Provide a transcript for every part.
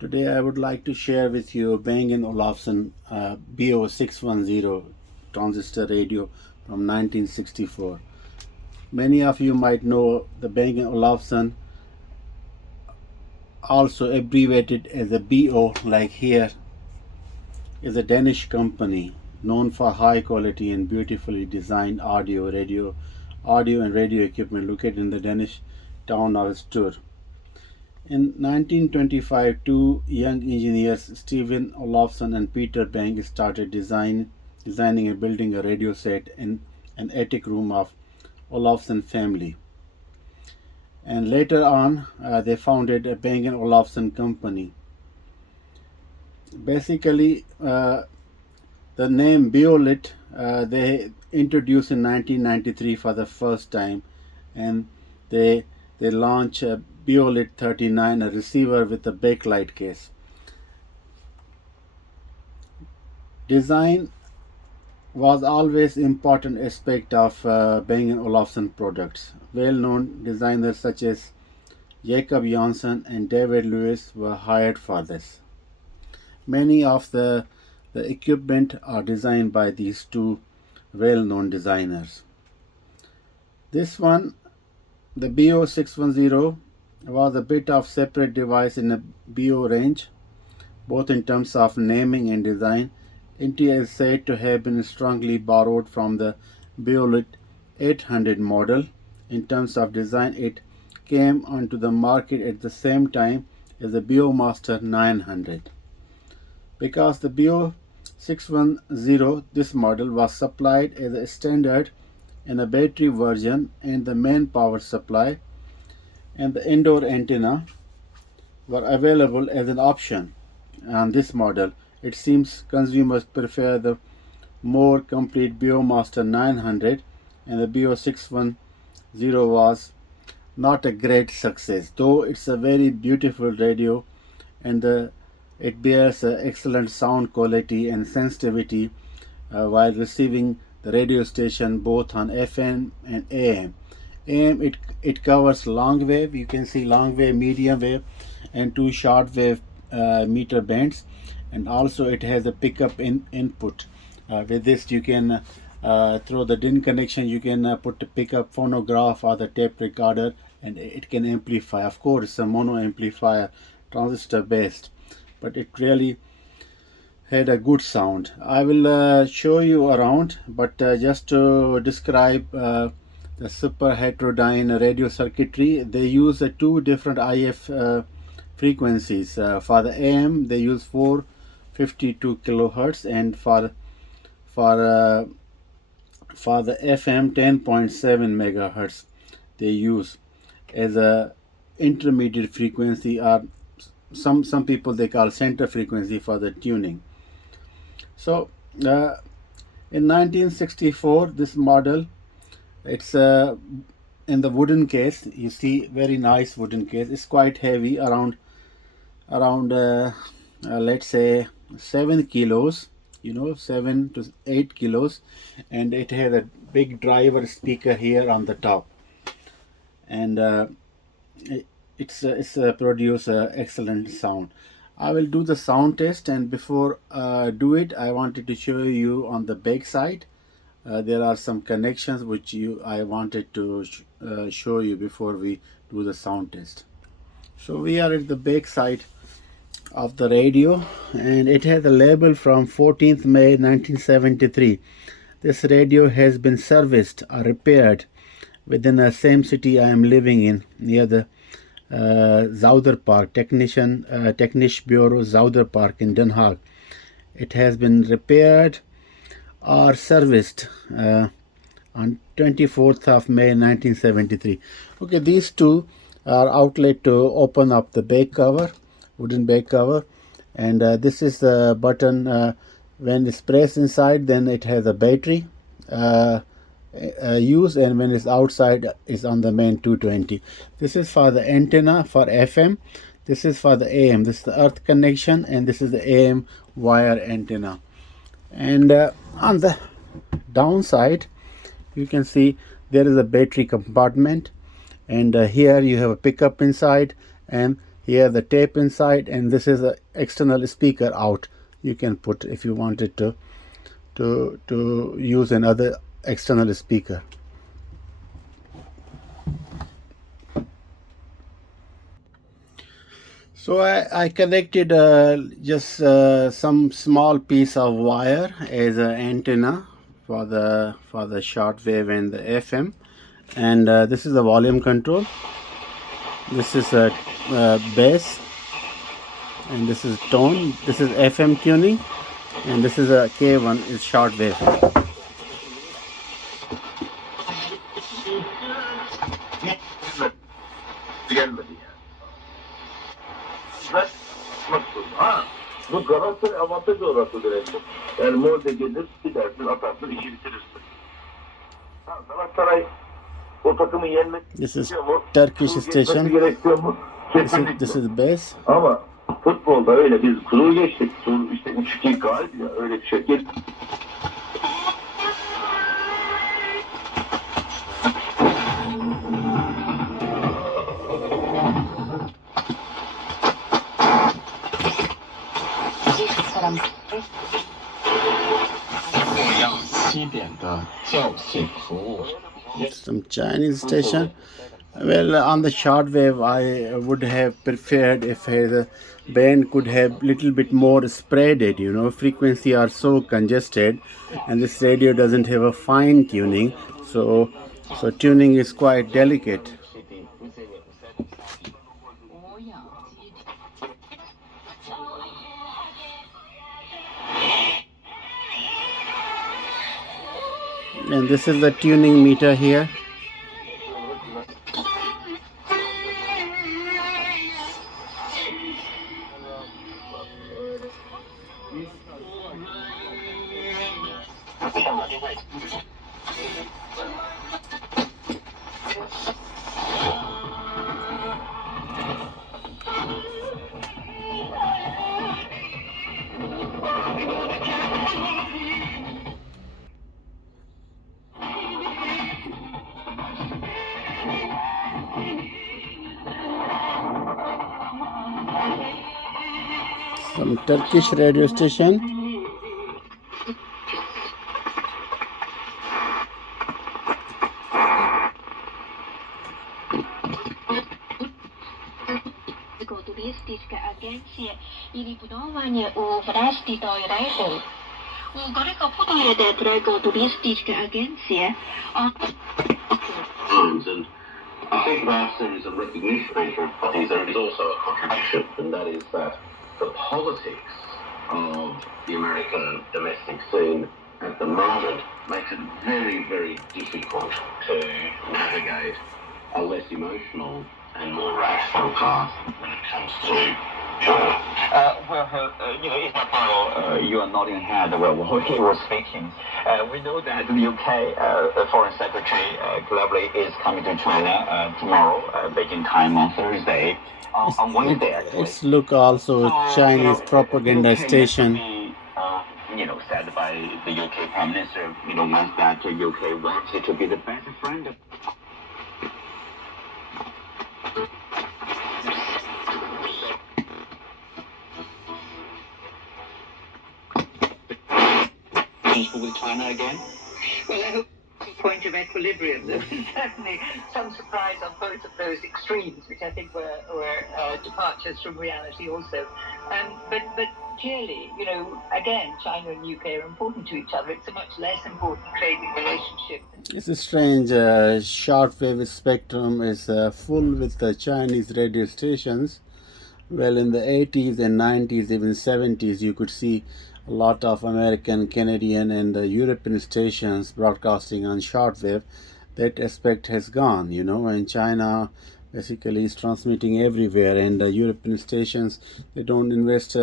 Today I would like to share with you Bang& Olufsen BO610 transistor radio from 1964. Many of you might know the Bang& Olufsen, also abbreviated as a BO, like here, is a Danish company known for high quality and beautifully designed audio and radio equipment located in the Danish town of Stur. In 1925, two young engineers, Stephen Olufsen and Peter Bang, started designing and building a radio set in an attic room of Olufsen family. And later on, they founded a Bang& Olufsen company. Basically, the name Biolit they introduced in 1993 for the first time, and they launched a Biolit 39, a receiver with a backlight case. Design was always important aspect of Bang& Olufsen products. Well-known designers such as Jacob Janssen and David Lewis were hired for this. Many of the equipment are designed by these two well-known designers. This one, the BO610, was a bit of separate device in a BO range, both in terms of naming and design. It is said to have been strongly borrowed from the Biolit 800 model. In terms of design, it came onto the market at the same time as the BioMaster 900. Because the BO610, this model was supplied as a standard in a battery version, and the main power supply and the indoor antenna were available as an option on this model. It seems consumers prefer the more complete BioMaster 900, and the BO610 was not a great success, though it's a very beautiful radio, and it bears excellent sound quality and sensitivity while receiving the radio station both on FM and AM. AM, it covers long wave. You can see long wave, medium wave, and two short wave meter bands, and also it has a pickup input. With this, you can through the DIN connection, you can put the pickup phonograph or the tape recorder, and it can amplify. Of course, it's a mono amplifier, transistor based, but it really had a good sound. I will show you around, but just to describe the super heterodyne radio circuitry, they use two different IF frequencies. For the AM, they use 452 kilohertz, and for the FM, 10.7 megahertz they use as a intermediate frequency, or some people they call center frequency for the tuning. So in 1964, this model, it's in the wooden case. You see, very nice wooden case. It's quite heavy, around let's say 7 kilos, 7 to 8 kilos, and it has a big driver speaker here on the top, and it's produce excellent sound. I will do the sound test, and before do it, I wanted to show you on the back side. There are some connections which I wanted to show you before we do the sound test. So we are at the back side of the radio, and it has a label from 14th May 1973. This radio has been serviced or repaired within the same city I am living in, near the Zouderpark, Technisch Bureau Zouderpark in Den Haag. It has been repaired or serviced on 24th of May 1973. Okay, these two are outlet to open up the back cover, wooden back cover, and this is the button. When it's pressed inside, then it has a battery use, and when it's outside, is on the main 220. This is for the antenna for FM. This is for the AM. This is the earth connection, and this is the AM wire antenna. And on the downside, you can see there is a battery compartment, and here you have a pickup inside, and here the tape inside, and this is a external speaker out. You can put if you wanted to use another external speaker. So I connected just some small piece of wire as an antenna for the shortwave and the FM, and this is the volume control. This is a bass, and this is tone. This is FM tuning, and this is a K1 is shortwave. Bu Galatasaray avantaj olarak da verebilir. Yani Molde gelir, gidersin, atarsın, işi bitirirsin. Galatasaray o takımı yenmek This is Turkish station. gerekiyor mu? This is bass. Ama futbolda öyle biz kuru geçtik. İşte 3-2 galip ya öyle bir şey. Some Chinese station. Well, on the shortwave, I would have preferred if the band could have little bit more spreaded. You know, frequency are so congested, and this radio doesn't have a fine tuning, so tuning is quite delicate. And this is the tuning meter here. Some Turkish radio station. Turystyjskie agencje ili budowanie u właścicieli reżim. U Gorego buduje drogę turystyjskie agencje. And I think perhaps there is a recognition of bodies, there is also a contradiction, and that is that the politics of the American domestic scene at the moment makes it very, very difficult to navigate a less emotional and more rational path when it comes to China. Isabel, you are nodding head while he was speaking. We know that the UK Foreign Secretary Cleverly is coming to China tomorrow, Beijing time on Thursday. On Wednesday, actually. It's look also Chinese propaganda station. Said by the UK Prime Minister, once that UK wants it to be the best friend of with China again? Well, I hope it's a point of equilibrium. There was certainly some surprise on both of those extremes, which I think were departures from reality also. But clearly, again, China and UK are important to each other. It's a much less important trading relationship. It's a strange shortwave spectrum is full with the Chinese radio stations. Well, in the 80s and 90s, even 70s, you could see a lot of American, Canadian, and European stations broadcasting on shortwave. That aspect has gone, and China basically is transmitting everywhere, and the European stations, they don't invest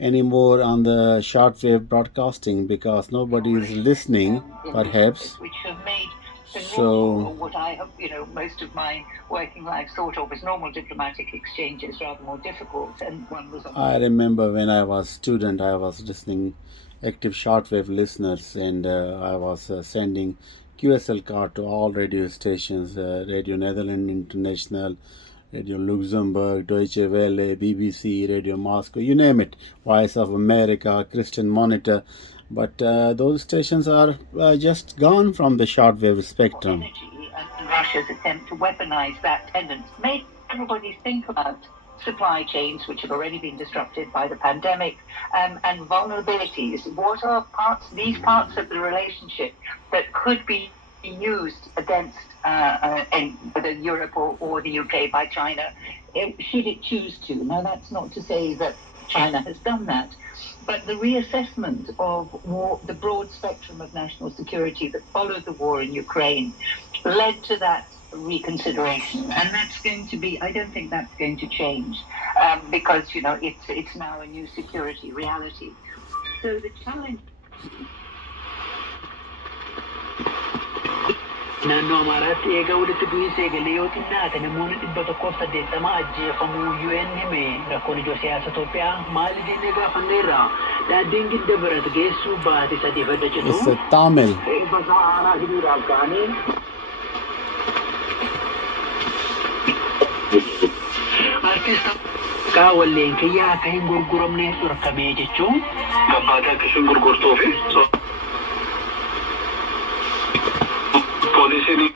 anymore on the shortwave broadcasting because nobody is listening, perhaps. Which have made So what I have, most of my working life thought of as normal diplomatic exchanges rather more difficult, and one was. I remember when I was student, I was listening active shortwave listeners, and I was sending QSL card to all radio stations, Radio Netherlands International, Radio Luxembourg, Deutsche Welle, BBC, Radio Moscow, you name it, Voice of America, Christian Monitor. But those stations are just gone from the shortwave spectrum. And Russia's attempt to weaponize that tendency made everybody think about supply chains, which have already been disrupted by the pandemic, and vulnerabilities. What are these parts of the relationship that could be used against whether Europe or the UK by China, should it choose to? Now, that's not to say that China has done that, but the reassessment of the broad spectrum of national security that followed the war in Ukraine led to that reconsideration, and that's going to be, I don't think that's going to change, because it's now a new security reality. So the challenge naannoo Amaaraatti eegaa walitti bu'iinsa eegalee yoo xinnaate namoonni 180 ajjeefamuu UN hime. Rakkoon ijoo siyaasa Itoophiyaa maali jennee gaafanneerra. Daandiin gidda biratti geessuu baate 3 fadda jedhu. It's a Tamil. Basaa aanaa hiriiraaf ka'anii artista qaawwalleen kiyyaa akka hin gurguramne dhorkamee jechuun gabbaataa akkasumas gurgurtuu fi poolisiin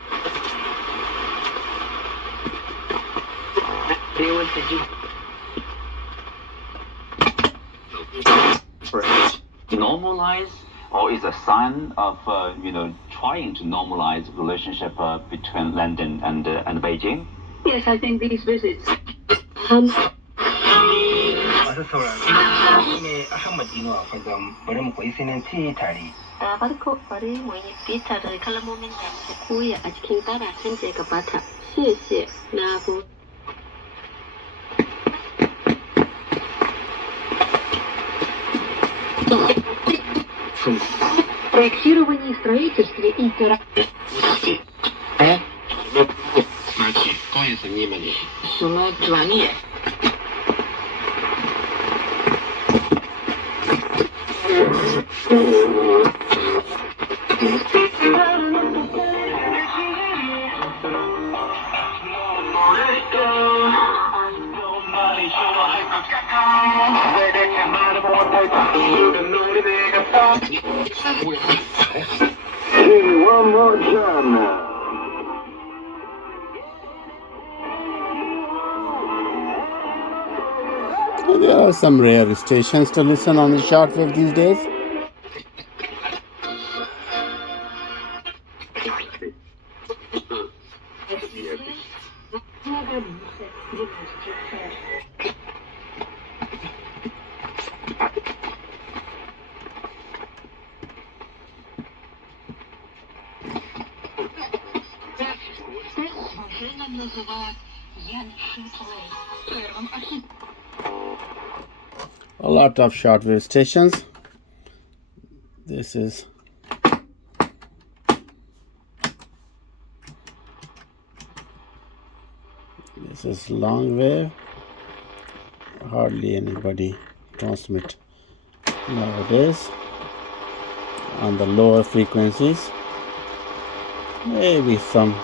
normalize, or is a sign of trying to normalize relationship between London and Beijing? Yes, I think these visits. farko bari mu yi bitar kalmomin da muka koya a cikin darasin da ya gabata. Sheshe na go. Проектирование, строительстве и звание. One more time now. There are some rare stations to listen on the shortwave these days. A lot of shortwave stations. This is long wave. Hardly anybody transmit nowadays on the lower frequencies. Maybe some.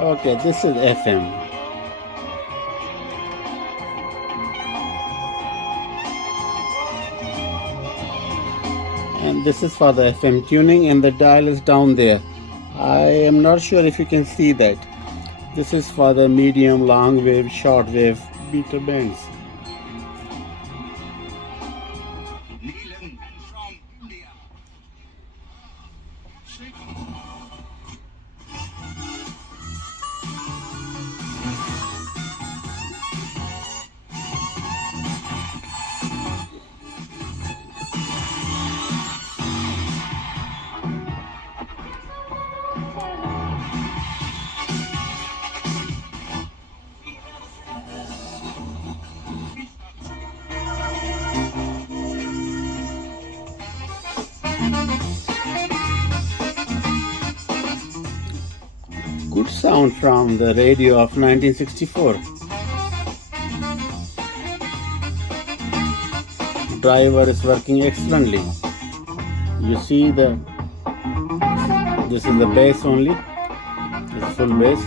Okay, this is FM. And this is for the FM tuning, and the dial is down there. I am not sure if you can see that. This is for the medium, long wave, short wave beta bands. Good sound from the radio of 1964. driver is working excellently. You see this is the bass only. This is full bass.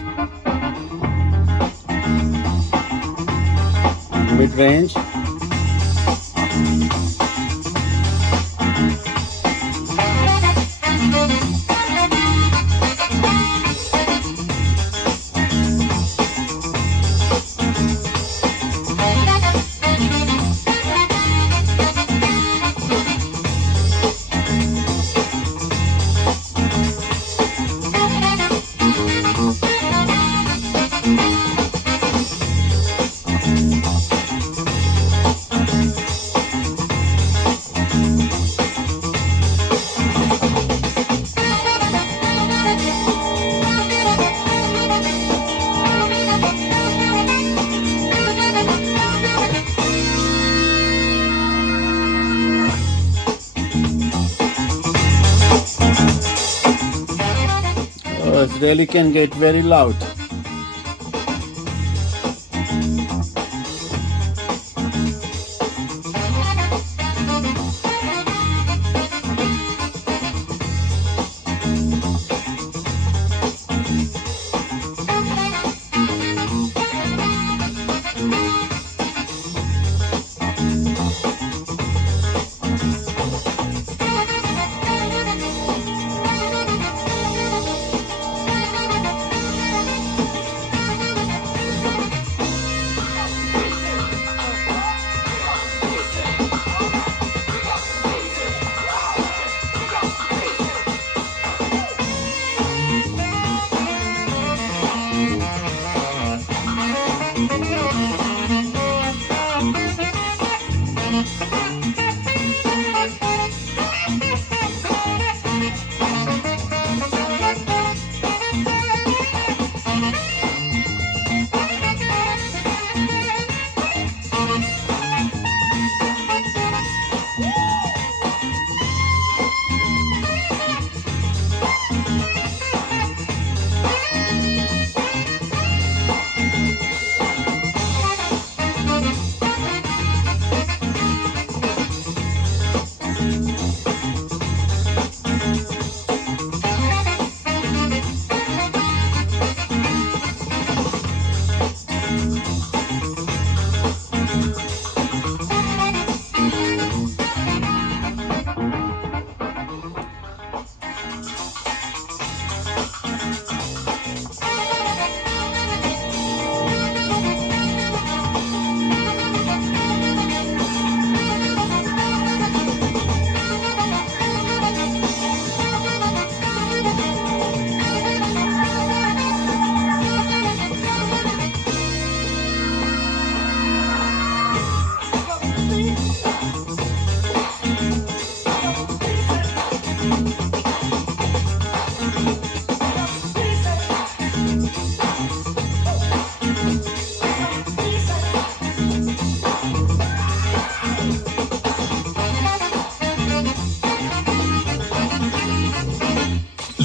Mid range. It really can get very loud.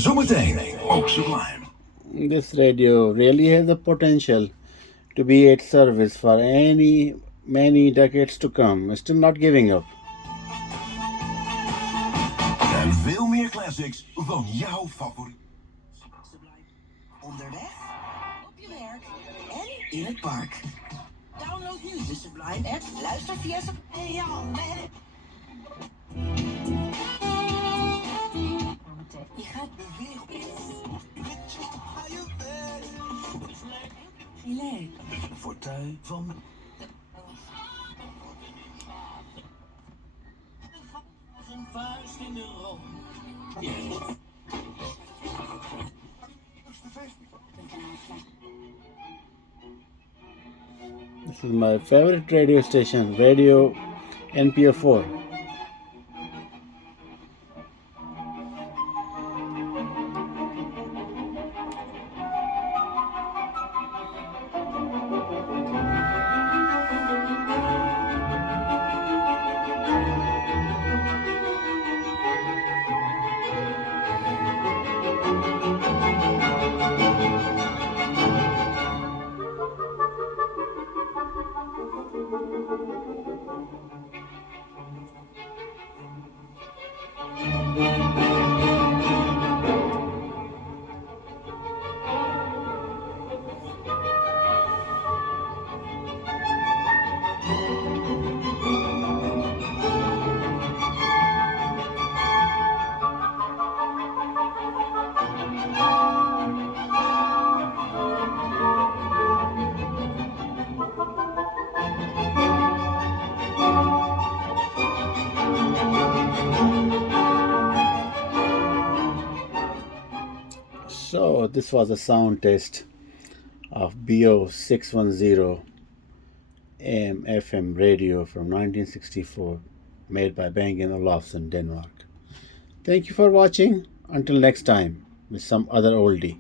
Zometeen ook Sublime. This radio really has the potential to be at service for many decades to come. Still not giving up. En veel meer classics van jouw favoriet. Sublime. Onderweg, op je werk en in het park. Download nu de Sublime app. Luister via Sublime. Je gaat bewegen. Relax. Fortuin van... Een vuist in de rond. This is my favorite radio station, Radio NPO4. So this was a sound test of BO 610 AM FM radio from 1964, made by Bang & Olufsen, Denmark. Thank you for watching. Until next time, with some other oldie.